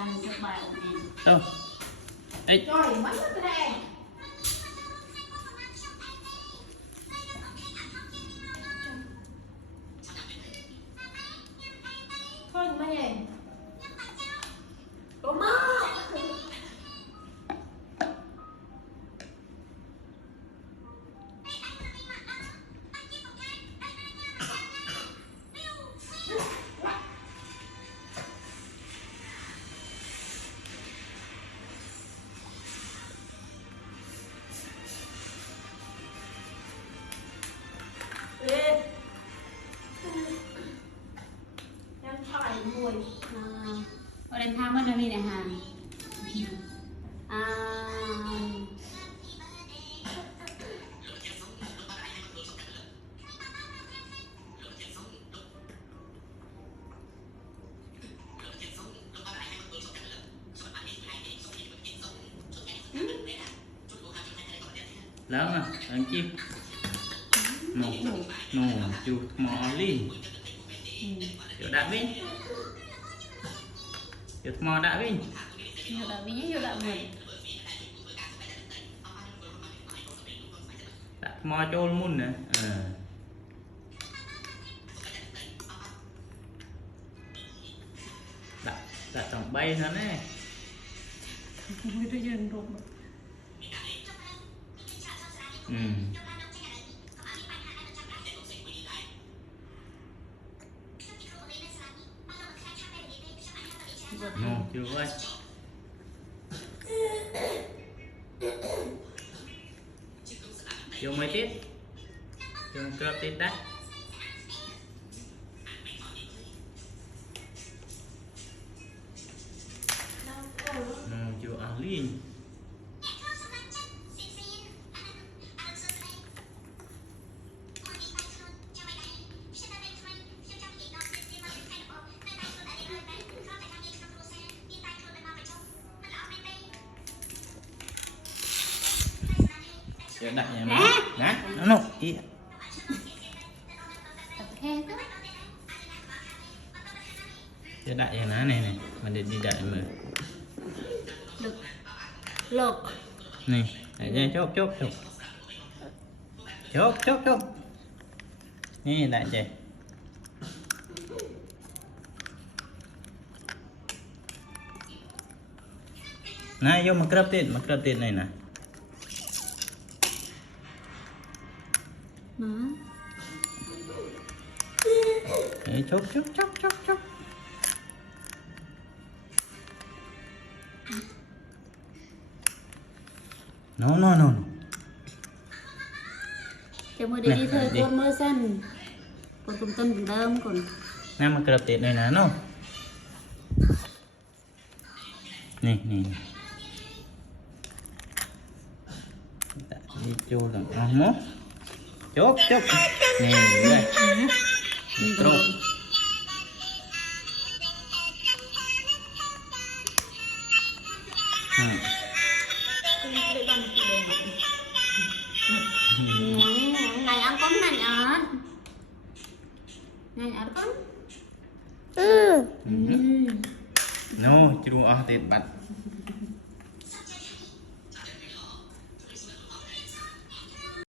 đang cho bài ổn định đâu ấy Trời mất cái này. Thôi mà nhỉ. Có mơ. Lên. Em phải mùi. ở đây tham ăn đi này hàng lớn à anh chim nổ nổ chú mò đi chú đã biết chú mò đã biết nhiều đã bí nhiều đã mượn đã mò trôi mun nè đã tổng bay nó nè không biết dân rồi nổ chưa vậy vô mấy tiết vô cơ tiết đấy nổ chưa ăn liền đặt nhà nó nè nó ý cái đại nhà nó này này mà để đi đại mà lực lực này để ra chốt chốt chốt chốt chốt chốtนี่đại chị này vô mà cướp tiền này nè đấy chốt chốt chốt chốt chốt no cho mới đi thôi con mơ sân còn tùng tân cũng đơm còn nam mà cướp tiền này nè nó nè đi chô là ngon mốt chốt nè đây trộn ngày ăn con này ớt ngày ớt con no chưa ăn tiền bạch